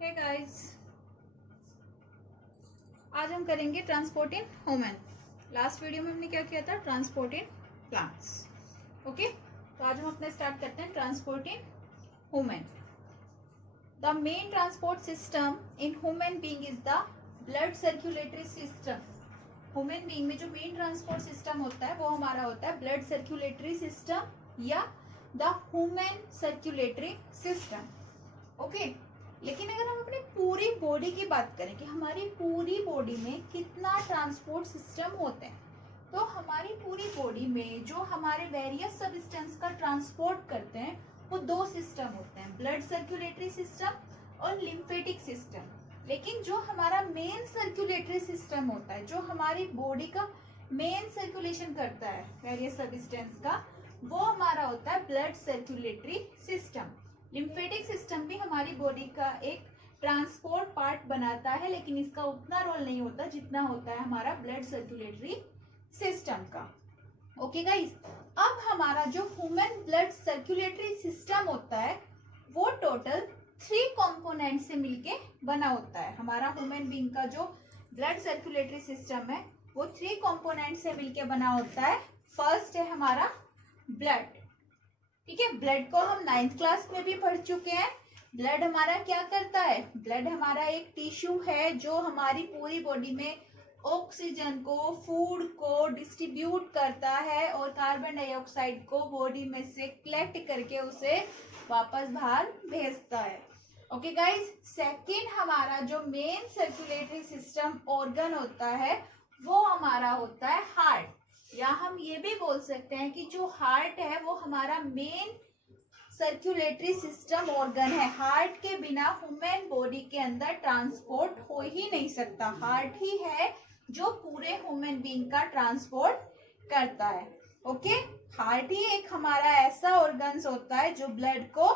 Hey guys, आज हम करेंगे transport in human. Last video में हमने क्या किया था? Transport in plants. ओके, तो आज हम अपना स्टार्ट करते हैं transport in human. The main transport system in human being is the blood circulatory system. Human being में जो मेन ट्रांसपोर्ट सिस्टम होता है वो हमारा होता है ब्लड सर्कुलेटरी सिस्टम या the human circulatory system. Okay, लेकिन अगर हम अपनी पूरी बॉडी की बात करें कि हमारी पूरी बॉडी में कितना ट्रांसपोर्ट सिस्टम होते हैं, तो हमारी पूरी बॉडी में जो हमारे वेरियस सब्सटेंस का ट्रांसपोर्ट करते हैं वो दो सिस्टम होते हैं, ब्लड सर्कुलेटरी सिस्टम और लिम्फेटिक सिस्टम। लेकिन जो हमारा मेन सर्कुलेटरी सिस्टम होता है, जो हमारी बॉडी का मेन सर्कुलेशन करता है वेरियस सब्सटेंस का, वो हमारा होता है blood circulatory system. Lymphatic system भी हमारी बॉडी का एक ट्रांसपोर्ट पार्ट बनाता है, लेकिन इसका उतना रोल नहीं होता जितना होता है हमारा ब्लड सर्कुलेटरी सिस्टम का। ओके गाइस, अब हमारा जो ह्यूमन ब्लड सर्कुलेटरी सिस्टम होता है वो टोटल 3 कंपोनेंट से मिलके बना होता है। हमारा ह्यूमन बीइंग का जो ब्लड सर्कुलेटरी सिस्टम है वो 3 कंपोनेंट से मिलके बना होता है। फर्स्ट है हमारा ब्लड। ठीक है, ब्लड को हम 9th क्लास में भी पढ़ चुके हैं। ब्लड हमारा क्या करता है? ब्लड हमारा एक टिश्यू है जो हमारी पूरी बॉडी में ऑक्सीजन को, फूड को डिस्ट्रीब्यूट करता है और कार्बन डाइऑक्साइड को बॉडी में से कलेक्ट करके उसे वापस बाहर भेजता है। ओके गाइस, सेकंड हमारा जो मेन सर्कुलेटरी सिस्टम ऑर्गन होता है वो हमारा होता है हार्ट, या हम ये भी बोल सकते हैं कि जो हार्ट है वो हमारा मेन सर्कुलेटरी सिस्टम ऑर्गन है। हार्ट के बिना ह्यूमन बॉडी के अंदर ट्रांसपोर्ट हो ही नहीं सकता। हार्ट ही है जो पूरे ह्यूमन बीइंग का ट्रांसपोर्ट करता है। ओके, हार्ट ही एक हमारा ऐसा ऑर्गन होता है जो ब्लड को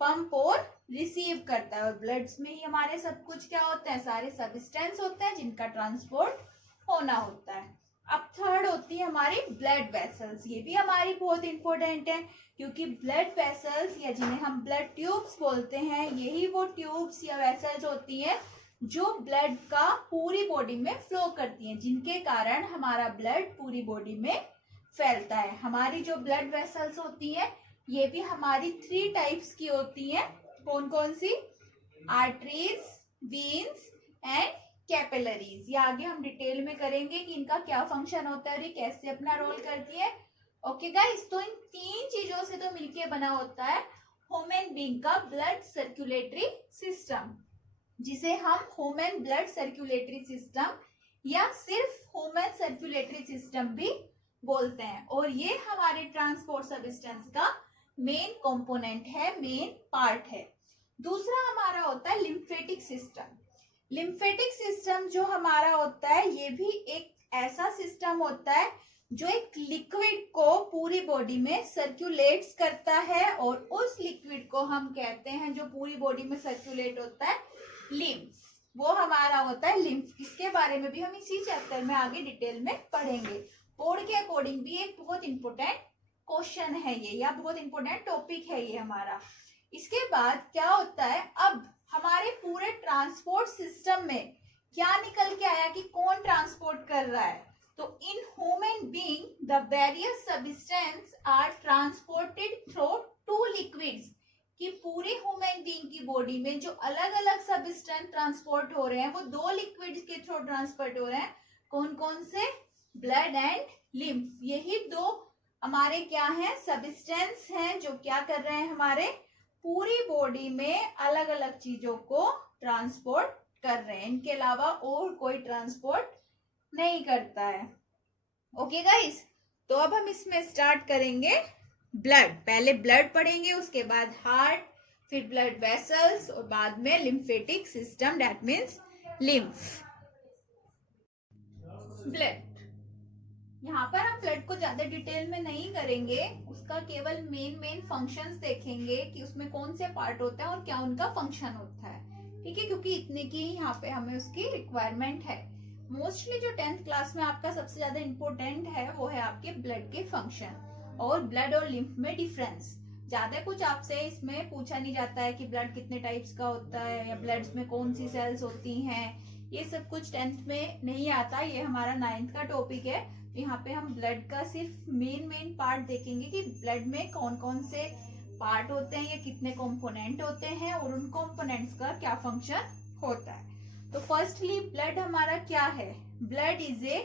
पंप और रिसीव करता है, और ब्लड में ही हमारे सब कुछ क्या होते हैं, सारे सब्सटेंस होते हैं जिनका ट्रांसपोर्ट होना होता है। अब थर्ड होती है हमारी ब्लड वेसल्स। ये भी हमारी बहुत इंपॉर्टेंट है, क्योंकि ब्लड वेसल्स या जिन्हें हम ब्लड ट्यूब्स बोलते हैं, यही वो ट्यूब्स या वेसल्स होती हैं जो ब्लड का पूरी बॉडी में फ्लो करती हैं, जिनके कारण हमारा ब्लड पूरी बॉडी में फैलता है। हमारी जो ब्लड वेसल्स होती हैं ये भी हमारी 3 टाइप्स की होती हैं। कौन कौन सी? Arteries, veins and capillaries. ये आगे हम डिटेल में करेंगे कि इनका क्या फंक्शन होता है और ये कैसे अपना रोल करती है। ओके गाइस, तो इन 3 चीजों से तो मिलके बना होता है ह्यूमन बीइंग का ब्लड सर्कुलेटरी सिस्टम, जिसे हम ह्यूमन ब्लड सर्कुलेटरी सिस्टम या सिर्फ ह्यूमन सर्कुलेटरी सिस्टम भी बोलते हैं। और ये हमारे ट्रांसपोर्ट सब्सटेंस का मेन कंपोनेंट है, मेन पार्ट है। दूसरा हमारा होता है लिम्फेटिक सिस्टम। लिम्फेटिक सिस्टम जो हमारा होता है ये भी एक ऐसा सिस्टम होता है जो एक लिक्विड को पूरी बॉडी में सर्कुलेट्स करता है, और उस लिक्विड को हम कहते हैं, जो पूरी बॉडी में सर्कुलेट होता है, लिम्फ। वो हमारा होता है लिम्फ। इसके बारे में भी हम इसी चैप्टर में आगे डिटेल में पढ़ेंगे। बोर्ड के अकॉर्डिंग भी एक बहुत इंपॉर्टेंट क्वेश्चन है ये, या बहुत इंपॉर्टेंट टॉपिक है ये हमारा। इसके बाद क्या होता है, अब हमारे पूरे ट्रांसपोर्ट सिस्टम में क्या निकल के आया कि कौन ट्रांसपोर्ट कर रहा है? तो in human being the various substance are transported through 2 liquids. कि पूरे ह्यूमन बीइंग की बॉडी में जो अलग अलग सब्सटेंस ट्रांसपोर्ट हो रहे हैं वो 2 लिक्विड्स के थ्रू ट्रांसपोर्ट हो रहे हैं। कौन कौन से? Blood and lymph. यही 2 हमारे क्या है, सब्सटेंस हैं जो क्या कर रहे हैं, हमारे पूरी बॉडी में अलग अलग चीजों को ट्रांसपोर्ट कर रहे हैं। इनके अलावा और कोई ट्रांसपोर्ट नहीं करता है। ओके गाइस, तो अब हम इसमें स्टार्ट करेंगे ब्लड। पहले ब्लड पढ़ेंगे, उसके बाद हार्ट, फिर ब्लड वेसल्स, और बाद में lymphatic system, that means lymph. Blood, यहाँ पर हम ब्लड को ज्यादा डिटेल में नहीं करेंगे, उसका केवल मेन फंक्शंस देखेंगे कि उसमें कौन से पार्ट होते हैं और क्या उनका फंक्शन होता है। ठीक है, क्योंकि इतने की यहाँ पे हमें उसकी रिक्वायरमेंट है। मोस्टली जो 10th क्लास में आपका सबसे ज्यादा इंपॉर्टेंट है वो है आपके ब्लड के फंक्शन और ब्लड और लिम्फ में डिफरेंस। ज्यादा कुछ आपसे इसमें पूछा नहीं जाता है कि ब्लड कितने टाइप्स का होता है या ब्लड्स में कौन सी सेल्स होती हैं, ये सब कुछ 10th में नहीं आता। ये हमारा 9th का टॉपिक है। तो यहाँ पे हम ब्लड का सिर्फ मेन पार्ट देखेंगे कि ब्लड में कौन कौन से पार्ट होते हैं या कितने कंपोनेंट होते हैं और उन कंपोनेंट्स का क्या फंक्शन होता है। तो फर्स्टली ब्लड हमारा क्या है? Blood is a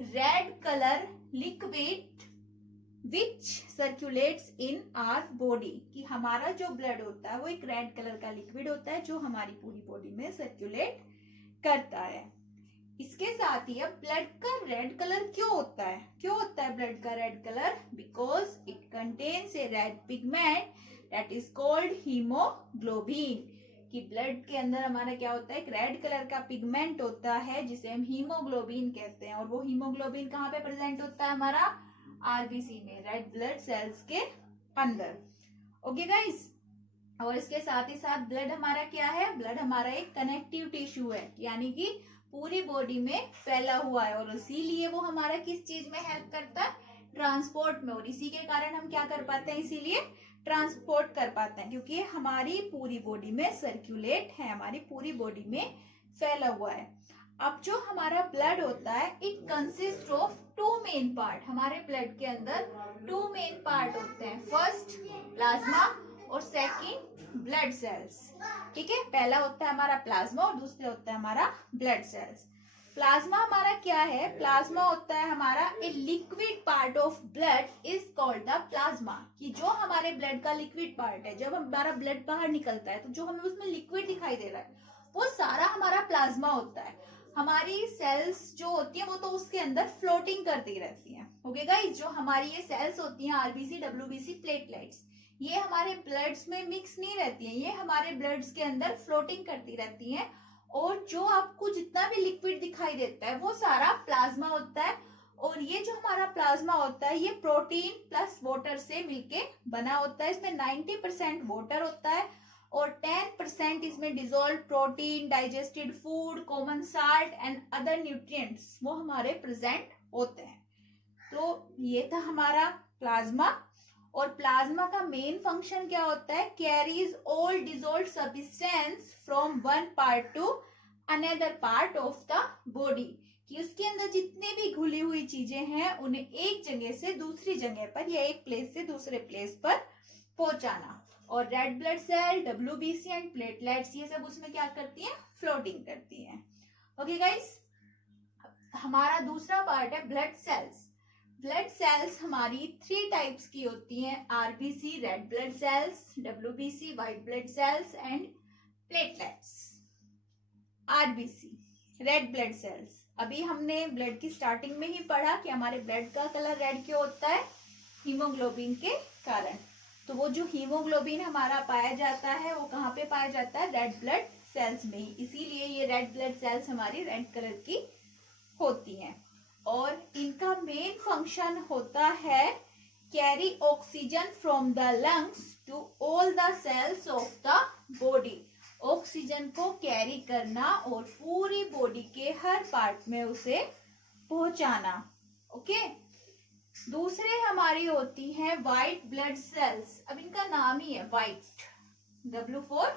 red colour liquid which circulates in our body, कि हमारा जो ब्लड होता है वो एक रेड कलर का लिक्विड होता है जो हमारी पूरी बॉडी में सर्कुलेट करता है। इसके साथ ही अब ब्लड का रेड कलर क्यों होता है? क्यों होता है ब्लड का red colour? Because it contains A red pigment that is called haemoglobin, कि ब्लड के अंदर हमारा क्या होता है? एक रेड कलर का पिगमेंट होता है जिसे हम हीमोग्लोबिन कहते हैं। और वो हीमोग्लोबिन कहाँ पे प्रेजेंट होता है? हमारा आरबीसी में, रेड ब्लड सेल्स के अंदर। ओके गाइस, और इसके साथ ही साथ ब्लड हमारा क्या है? ब्लड हमारा एक कनेक्टिव टिश्यू है, यानी कि पूरी बॉडी में फैला हुआ है और इसीलिए वो हमारा किस चीज में हेल्प करता है? ट्रांसपोर्ट में। और इसी के कारण हम क्या कर पाते हैं? इसीलिए ट्रांसपोर्ट कर पाते हैं, क्योंकि हमारी पूरी बॉडी में सर्कुलेट है, हमारी पूरी बॉडी में फैला हुआ है। अब जो हमारा ब्लड होता है it consist of 2 main part. हमारे ब्लड के अंदर 2 मेन पार्ट होते हैं, फर्स्ट प्लाज्मा और सेकंड ब्लड सेल्स। ठीक है, पहला होता है हमारा प्लाज्मा और दूसरा होता है हमारा ब्लड सेल्स। प्लाज्मा हमारा क्या है? प्लाज्मा होता है हमारा a liquid part of blood is called the plasma, कि जो हमारे ब्लड का लिक्विड पार्ट है, जब हमारा ब्लड बाहर निकलता है तो जो हमें उसमें लिक्विड दिखाई दे रहा है वो सारा हमारा प्लाज्मा होता है। हमारी सेल्स जो होती है वो तो उसके अंदर फ्लोटिंग करती रहती हैं। ओके गाइस, जो हमारी ये सेल्स होती हैं आरबीसी, डब्ल्यूबीसी, प्लेटलेट्स, ये हमारे ब्लड्स में मिक्स नहीं रहती हैं, ये हमारे ब्लड्स के अंदर फ्लोटिंग करती रहती हैं। और जो आपको जितना भी लिक्विड दिखाई देता है वो सारा प्लाज्मा होता है। और ये जो हमारा प्लाज्मा होता है ये प्रोटीन प्लस वाटर से मिलके बना होता है। इसमें 90% वाटर होता है और 10% इसमें dissolve protein, digested food, common salt and other nutrients वो हमारे प्रेजेंट होते हैं। तो ये था हमारा प्लाज्मा। और प्लाज्मा का मेन फंक्शन क्या होता है? Carries all dissolve substance from one part two another part of the body, कि उसके अंदर जितने भी घुली हुई चीजें हैं उन्हें एक जगह से दूसरी जगह पर या एक प्लेस से दूसरे प्लेस पर पहुंचाना। और red blood cell, WBC and platelets ये सब उसमें क्या करती हैं? फ्लोटिंग करती हैं। ओके गाइस, हमारा दूसरा पार्ट है ब्लड सेल्स। ब्लड सेल्स हमारी 3 टाइप्स की होती हैं, RBC red blood sales, WBC white blood cells and platelets. RBC red blood sales, अभी हमने ब्लड की स्टार्टिंग में ही पढ़ा कि हमारे ब्लड का कलर रेड क्यों होता है? हीमोग्लोबिन के कारण। तो वो जो हीमोग्लोबिन हमारा पाया जाता है वो कहाँ पे पाया जाता है? रेड ब्लड सेल्स में ही, इसीलिए ये रेड ब्लड सेल्स हमारी रेड कलर की होती हैं। और इनका मेन फंक्शन होता है carry oxygen from the lungs to all the cells of the body, oxygen को कैरी करना और पूरी बॉडी के हर पार्ट में उसे पहुंचाना। ओके, दूसरे हमारी होती हैं व्हाइट ब्लड सेल्स। अब इनका नाम ही है white, W for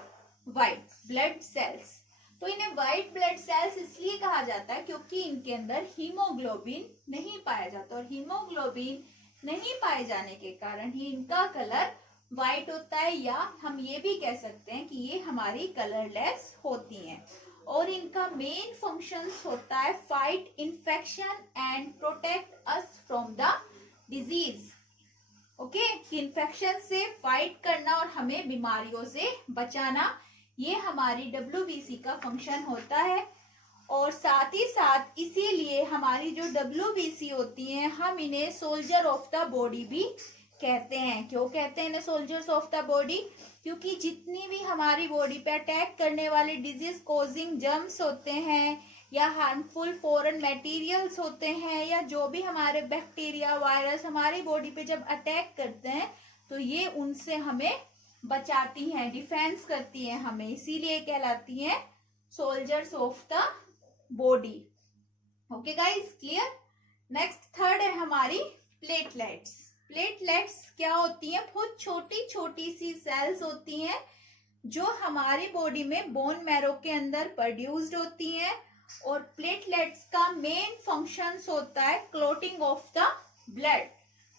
white blood cells. तो इन्हें व्हाइट ब्लड सेल्स इसलिए कहा जाता है क्योंकि इनके अंदर हीमोग्लोबिन नहीं पाया जाता, और हीमोग्लोबिन नहीं पाए जाने के कारण ही इनका कलर व्हाइट होता है, या हम ये भी कह सकते हैं कि ये हमारी कलरलेस होती हैं। और इनका मेन फंक्शंस होता है fight infection and protect us from the disease. Okay, infection से फाइट करना और हमें बीमारियों से बचाना, ये हमारी WBC का फंक्शन होता है। और साथ ही साथ इसीलिए हमारी जो WBC होती हैं हम इन्हें सोल्जर ऑफ द बॉडी भी कहते हैं। क्यों कहते हैं इन्हें सोल्जर्स ऑफ द बॉडी? क्योंकि जितनी भी हमारी बॉडी पे अटैक करने वाले डिजीज कॉजिंग जर्म्स होते हैं या हार्मफुल फॉरेन मटेरियल्स होते हैं या जो भी हमारे बैक्टीरिया, वायरस हमारी बॉडी पे जब अटैक करते हैं तो ये उनसे हमें बचाती हैं, डिफेंस करती हैं हमें, इसीलिए कहलाती हैं soldiers of the body. Okay guys, clear? Next third है हमारी प्लेटलेट्स। प्लेटलेट्स क्या होती हैं? बहुत छोटी छोटी सी सेल्स होती हैं जो हमारी बॉडी में बोन मैरो के अंदर प्रोड्यूस्ड होती हैं, और प्लेटलेट्स का मेन फंक्शंस होता है clotting of the blood,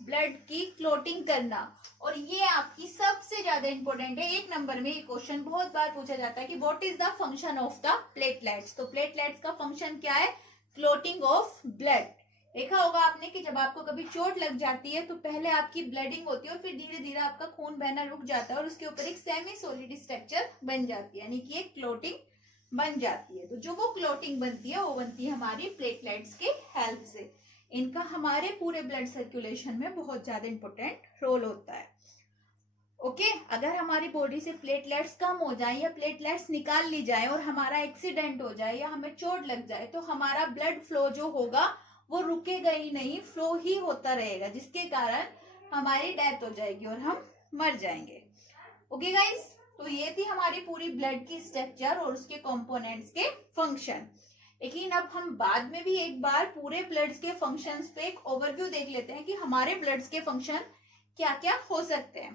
blood की क्लोटिंग करना। और ये आपकी सबसे ज्यादा इंपॉर्टेंट है, 1 नंबर में ये क्वेश्चन बहुत बार पूछा जाता है कि what is the function of the platelets. तो प्लेटलेट्स का फंक्शन क्या है? Clotting of blood. देखा होगा आपने कि जब आपको कभी चोट लग जाती है तो पहले आपकी ब्लडिंग होती है और फिर धीरे धीरे आपका खून बहना रुक जाता है और उसके ऊपर एक सेमी सॉलिड स्ट्रक्चर बन जाती है, यानी कि एक क्लोटिंग बन जाती है। तो जो वो क्लोटिंग बनती है वो बनती है हमारी प्लेटलेट्स के हेल्प से। इनका हमारे पूरे ब्लड सर्कुलेशन में बहुत ज्यादा इंपॉर्टेंट रोल होता है। ओके, अगर हमारी बॉडी से प्लेटलेट्स कम हो जाए या प्लेटलेट्स निकाल ली जाए और हमारा एक्सीडेंट हो जाए या हमें चोट लग जाए तो हमारा ब्लड फ्लो जो होगा वो रुकेगा ही नहीं, फ्लो ही होता रहेगा, जिसके कारण हमारी डेथ हो जाएगी और हम मर जाएंगे। ओके गाइस, तो ये थी हमारी पूरी ब्लड की स्ट्रक्चर और उसके कंपोनेंट्स के फंक्शन। लेकिन अब हम बाद में भी एक बार पूरे ब्लड्स के फंक्शंस पे एक ओवरव्यू देख लेते हैं कि हमारे ब्लड्स के फंक्शन क्या क्या हो सकते हैं।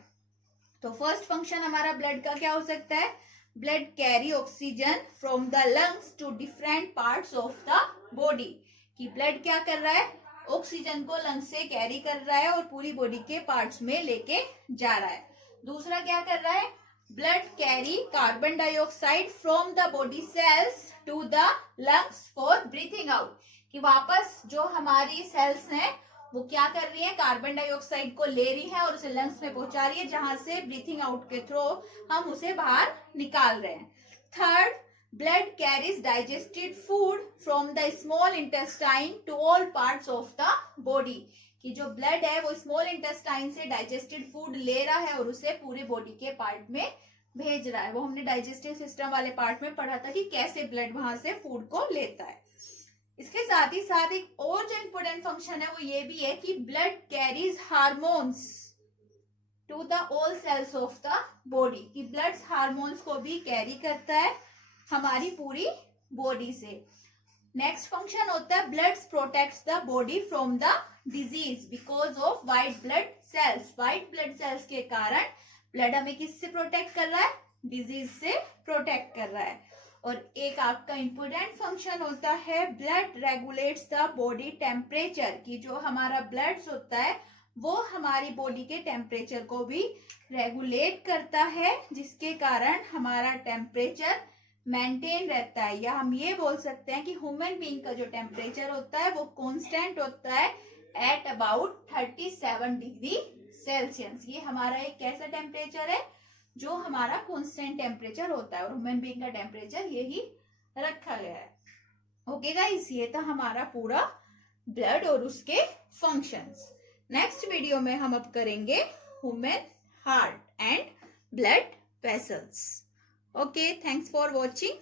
तो फर्स्ट फंक्शन हमारा ब्लड का क्या हो सकता है? Blood carry oxygen from the lungs to different parts of the body. कि ब्लड क्या कर रहा है? ऑक्सीजन को लंग्स से कैरी कर रहा है और पूरी बॉडी के पार्ट्स में लेके जा रहा है। दूसरा क्या कर रहा है? Blood carry carbon dioxide from the body cells to the lungs for breathing out. कि वापस जो हमारी सेल्स हैं वो क्या कर रही है? कार्बन डाइऑक्साइड को ले रही है और उसे लंग्स में पहुंचा रही है, जहां से ब्रीथिंग आउट के थ्रू हम उसे बाहर निकाल रहे हैं। Third, blood carries digested food from the small intestine to all parts of the body। कि जो ब्लड है वो स्मॉल इंटेस्टाइन से डाइजेस्टेड फूड ले रहा है और उसे पूरे बॉडी के पार्ट में भेज रहा है। वो हमने डाइजेस्टिव सिस्टम वाले पार्ट में पढ़ा था कि कैसे ब्लड वहां से फूड को लेता है। इसके साथ ही साथ एक और जो इम्पोर्टेंट फंक्शन है वो ये भी है कि blood carries hormones to the all cells of the body. कि ब्लड हार्मोन्स को भी कैरी करता है हमारी पूरी बॉडी से। नेक्स्ट फंक्शन होता है blood protects the body from the disease because of white blood cells. White blood cells के कारण ब्लड हमें किससे प्रोटेक्ट कर रहा है? डिजीज से प्रोटेक्ट कर रहा है। और एक आपका इंपोर्टेंट फंक्शन होता है blood regulates the body temperature. की जो हमारा ब्लड होता है वो हमारी बॉडी के टेम्परेचर को भी रेगुलेट करता है, जिसके कारण हमारा टेम्परेचर मेंटेन रहता है। या हम ये बोल सकते हैं कि ह्यूमन बीइंग का जो टेम्परेचर होता है वो कांस्टेंट होता है एट अबाउट 37 डिग्री सेल्सियस। ये हमारा एक कैसा टेम्परेचर है? जो हमारा कांस्टेंट टेम्परेचर होता है, और ह्यूमन बीइंग का टेम्परेचर यही रखा गया है। ओके गाइस, ये था हमारा पूरा ब्लड और उसके फंक्शंस। नेक्स्ट वीडियो में हम अब करेंगे human heart and blood vessels. Okay, thanks for watching.